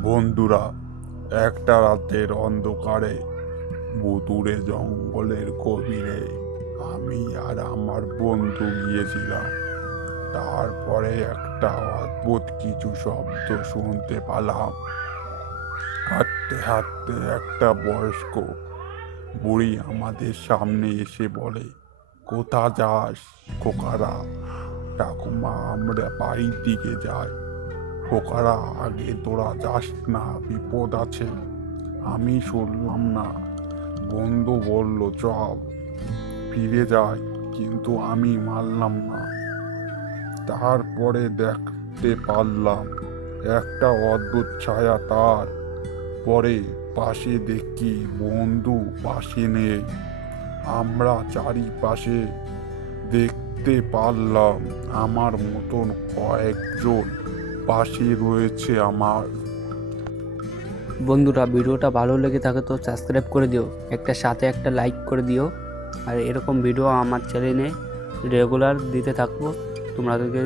বন্ধুরা, একটা রাতের অন্ধকারে ভুতুড়ে জঙ্গলের গভীরে আমি আর আমার বন্ধু গিয়েছিলাম। তারপরে একটা অদ্ভুত কিছু শব্দ শুনতে পেলাম। হাঁটতে হাঁটতে একটা বয়স্ক বুড়ি আমাদের সামনে এসে বলে, কোথা যাস খোকারা? ঠাকুমা, আমরা বাড়ির দিকে যাই। খোকারা, আগে তোরা যাস না, বিপদ আছে। আমি শুনলাম না। বন্ধু বলল, চল ফিরে যাই, কিন্তু আমি মানলাম না। তারপরে দেখতে পারলাম একটা অদ্ভুত ছায়া। তার পরে পাশে দেখি বন্ধু পাশে নেই। আমরা চারিপাশে দেখতে পারলাম আমার মতন কয়েকজন পাশে রয়েছে আমার। বন্ধুরা, ভিডিওটা ভালো লেগে থাকে তো সাবস্ক্রাইব করে দিও, সাথে একটা লাইক করে দিও। আর এরকম ভিডিও আমার চ্যানেলে রেগুলার দিতে থাকবো তোমাদেরকে।